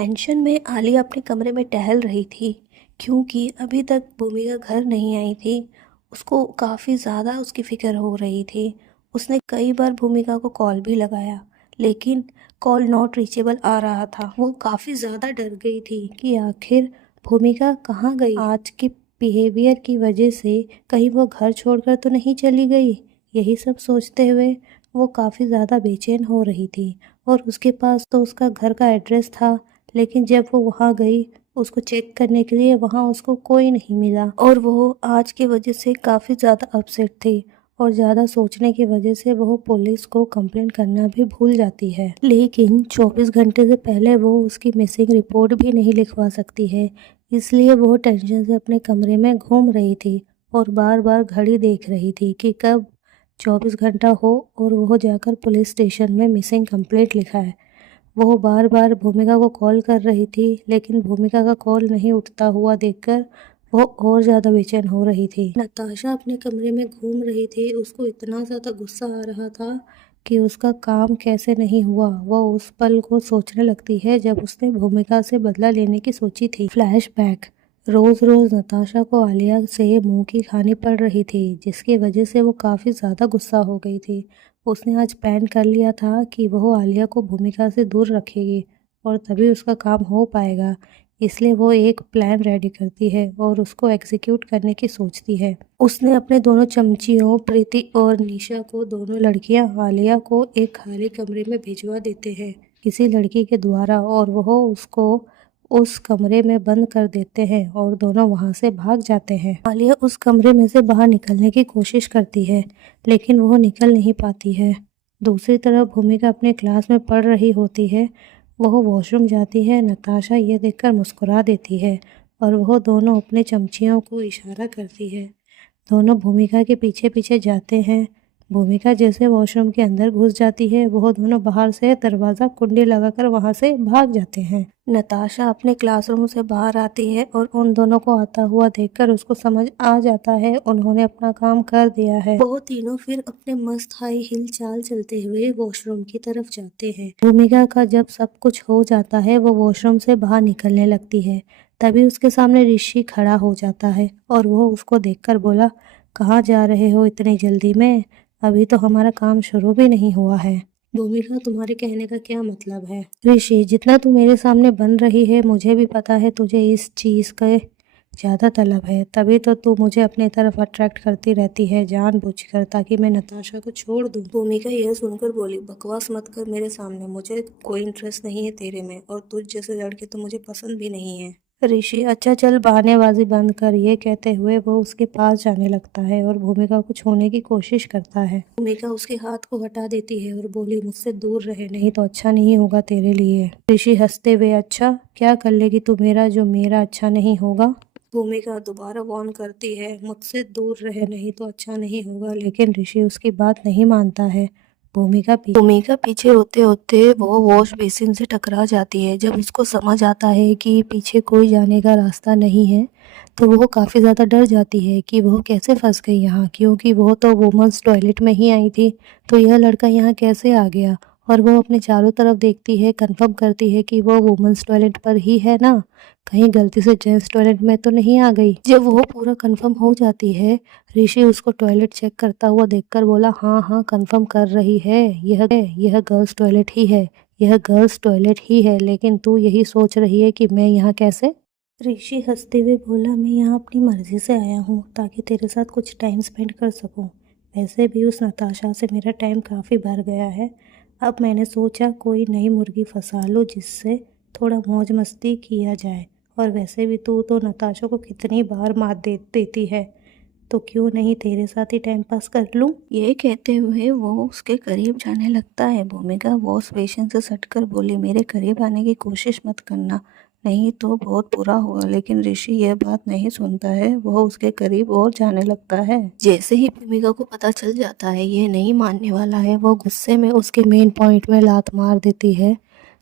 Mention में आलिया अपने कमरे में टहल रही थी क्योंकि अभी तक भूमिका घर नहीं आई थी। उसको काफ़ी ज़्यादा उसकी फ़िक्र हो रही थी। उसने कई बार भूमिका को कॉल भी लगाया लेकिन कॉल नॉट रीचेबल आ रहा था। वो काफ़ी ज़्यादा डर गई थी कि आखिर भूमिका कहाँ गई। आज के बिहेवियर की वजह से कहीं वो घर छोड़कर तो नहीं चली गई। यही सब सोचते हुए वो काफ़ी ज़्यादा बेचैन हो रही थी और उसके पास तो उसका घर का एड्रेस था, लेकिन जब वो वहाँ गई उसको चेक करने के लिए वहाँ उसको कोई नहीं मिला और वो आज की वजह से काफ़ी ज़्यादा अपसेट थी और ज़्यादा सोचने की वजह से वो पुलिस को कंप्लेंट करना भी भूल जाती है। लेकिन 24 घंटे से पहले वो उसकी मिसिंग रिपोर्ट भी नहीं लिखवा सकती है, इसलिए वो टेंशन से अपने कमरे में घूम रही थी और बार बार घड़ी देख रही थी कि कब 24 घंटा हो और वो जाकर पुलिस स्टेशन में मिसिंग कंप्लेंट लिखा है। वो बार बार भूमिका को कॉल कर रही थी लेकिन भूमिका का कॉल नहीं उठता हुआ देखकर वो और ज़्यादा बेचैन हो रही थी। नताशा अपने कमरे में घूम रही थी। उसको इतना ज़्यादा गुस्सा आ रहा था कि उसका काम कैसे नहीं हुआ। वह उस पल को सोचने लगती है जब उसने भूमिका से बदला लेने की सोची थी। फ्लैशबैक। रोज़ रोज़ नताशा को आलिया से मुंह की खानी पड़ रही थी जिसकी वजह से वो काफ़ी ज़्यादा गुस्सा हो गई थी। उसने आज प्लान कर लिया था कि वह आलिया को भूमिका से दूर रखेगी और तभी उसका काम हो पाएगा। इसलिए वो एक प्लान रेडी करती है और उसको एग्जीक्यूट करने की सोचती है। उसने अपने दोनों चमचियों प्रीति और निशा को, दोनों लड़कियां आलिया को एक खाली कमरे में भिजवा देते हैं किसी लड़की के द्वारा और वह उसको उस कमरे में बंद कर देते हैं और दोनों वहां से भाग जाते हैं। आलिया उस कमरे में से बाहर निकलने की कोशिश करती है लेकिन वो निकल नहीं पाती है। दूसरी तरफ भूमिका अपने क्लास में पढ़ रही होती है। वह वॉशरूम जाती है। नताशा ये देखकर मुस्कुरा देती है और वह दोनों अपने चमचियों को इशारा करती है। दोनों भूमिका के पीछे पीछे जाते हैं। भूमिका जैसे वॉशरूम के अंदर घुस जाती है वह दोनों बाहर से दरवाज़ा कुंडी लगाकर वहां से भाग जाते हैं। नताशा अपने क्लासरूम से बाहर आती है और उन दोनों को आता हुआ देखकर उसको समझ आ जाता है उन्होंने अपना काम कर दिया है। वो तीनों फिर अपने मस्त हाई हिल चाल चलते हुए वॉशरूम की तरफ जाते हैं। भूमिका का जब सब कुछ हो जाता है वो वॉशरूम से बाहर निकलने लगती है। तभी उसके सामने ऋषि खड़ा हो जाता है और वो उसको देखकर बोला, कहाँ जा रहे हो इतनी जल्दी में? अभी तो हमारा काम शुरू भी नहीं हुआ है। भूमिका, तुम्हारे कहने का क्या मतलब है? ऋषि, जितना तू मेरे सामने बन रही है मुझे भी पता है तुझे इस चीज़ का ज़्यादा तलब है, तभी तो तू मुझे अपनी तरफ अट्रैक्ट करती रहती है जानबूझकर ताकि मैं नताशा को छोड़ दूँ। भूमिका यह सुनकर बोली, बकवास मत कर मेरे सामने, मुझे कोई इंटरेस्ट नहीं है तेरे में और तुझ जैसे लड़के तो मुझे पसंद भी नहीं है। ऋषि, अच्छा चल बहानेबाजी बंद कर, ये कहते हुए वो उसके पास जाने लगता है और भूमिका को छूने की कोशिश करता है। भूमिका उसके हाथ को हटा देती है और बोली, मुझसे दूर रहे नहीं तो अच्छा नहीं होगा तेरे लिए। ऋषि हंसते हुए, अच्छा क्या कर लेगी तू मेरा जो मेरा अच्छा नहीं होगा? भूमिका दोबारा वार्न करती है, मुझसे दूर रहे नहीं तो अच्छा नहीं होगा, लेकिन ऋषि उसकी बात नहीं मानता है। भूमिका पीछे होते होते वो वॉश बेसिन से टकरा जाती है। जब उसको समझ आता है कि पीछे कोई जाने का रास्ता नहीं है तो वो काफ़ी ज़्यादा डर जाती है कि वो कैसे फंस गई यहाँ, क्योंकि वो तो वुमेंस टॉयलेट में ही आई थी तो यह लड़का यहाँ कैसे आ गया। और वो अपने चारों तरफ देखती है, कंफर्म करती है कि वो वुमेंस टॉयलेट पर ही है ना, कहीं गलती से जेंट्स टॉयलेट में तो नहीं आ गई। जब वो पूरा कंफर्म हो जाती है, ऋषि उसको टॉयलेट चेक करता हुआ देखकर बोला, हाँ हाँ कंफर्म कर रही है, यह गर्ल्स टॉयलेट ही है, यह गर्ल्स टॉयलेट ही है, लेकिन तू यही सोच रही है कि मैं यहाँ कैसे? ऋषि हंसते हुए बोला, मैं यहाँ अपनी मर्जी से आया हूँ ताकि तेरे साथ कुछ टाइम स्पेंड कर सकूँ। वैसे भी उस नताशा से मेरा टाइम काफ़ी भर गया है। अब मैंने सोचा कोई नई मुर्गी फंसा लो जिससे थोड़ा मौज मस्ती किया जाए। और वैसे भी तू तो नताशा को कितनी बार मात देती है, तो क्यों नहीं तेरे साथ ही टाइम पास कर लूं? ये कहते हुए वो उसके करीब जाने लगता है। भूमिका वॉश बेसिन से सटकर बोली, मेरे करीब आने की कोशिश मत करना, नहीं तो बहुत बुरा होगा। लेकिन ऋषि यह बात नहीं सुनता है, वह उसके करीब और जाने लगता है। जैसे ही भूमिका को पता चल जाता है ये नहीं मानने वाला है, वो गुस्से में उसके मेन पॉइंट में लात मार देती है,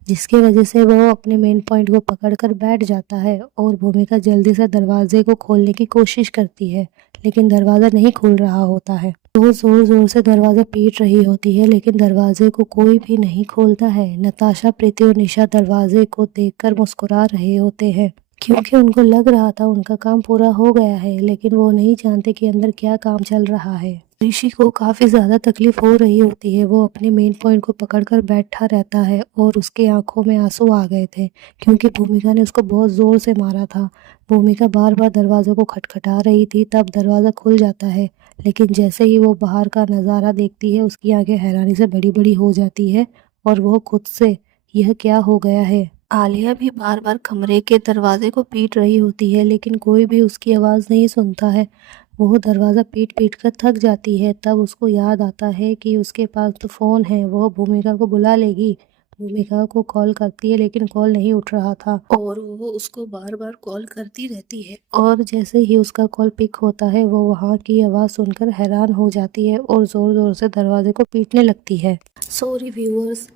जिसकी वजह से वो अपने मेन पॉइंट को पकड़कर बैठ जाता है और भूमिका जल्दी से दरवाजे को खोलने की कोशिश करती है लेकिन दरवाज़ा नहीं खुल रहा होता है। वो ज़ोर ज़ोर से दरवाज़ा पीट रही होती है, लेकिन दरवाजे को कोई भी नहीं खोलता है। नताशा, प्रीति और निशा दरवाजे को देखकर मुस्कुरा रहे होते हैं, क्योंकि उनको लग रहा था उनका काम पूरा हो गया है, लेकिन वो नहीं जानते कि अंदर क्या काम चल रहा है। ऋषि को काफ़ी ज़्यादा तकलीफ हो रही होती है। वो अपने मेन पॉइंट को पकड़कर बैठा रहता है और उसकी आंखों में आंसू आ गए थे, क्योंकि भूमिका ने उसको बहुत ज़ोर से मारा था। भूमिका बार बार दरवाज़े को खटखटा रही थी, तब दरवाज़ा खुल जाता है, लेकिन जैसे ही वो बाहर का नज़ारा देखती है, उसकी आंखें हैरानी से बड़ी बड़ी हो जाती है और वो खुद से यह क्या हो गया है। आलिया भी बार बार कमरे के दरवाजे को पीट रही होती है, लेकिन कोई भी उसकी आवाज़ नहीं सुनता है। वो दरवाज़ा पीट पीट कर थक जाती है। तब उसको याद आता है कि उसके पास तो फ़ोन है, वो भूमिका को बुला लेगी। भूमिका को कॉल करती है, लेकिन कॉल नहीं उठ रहा था और वो उसको बार बार कॉल करती रहती है। और जैसे ही उसका कॉल पिक होता है, वो वहाँ की आवाज़ सुनकर हैरान हो जाती है और ज़ोर ज़ोर से दरवाजे को पीटने लगती है। सॉरी व्यूअर्स,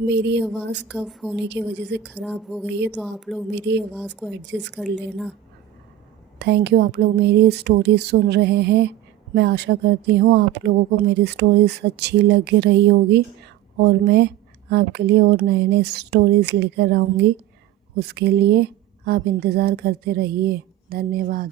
मेरी आवाज़ कफ होने की वजह से ख़राब हो गई है, तो आप लोग मेरी आवाज़ को एडजस्ट कर लेना। थैंक यू, आप लोग मेरी स्टोरीज सुन रहे हैं। मैं आशा करती हूँ आप लोगों को मेरी स्टोरीज अच्छी लग रही होगी और मैं आपके लिए और नए नए स्टोरीज़ लेकर आऊँगी। उसके लिए आप इंतज़ार करते रहिए। धन्यवाद।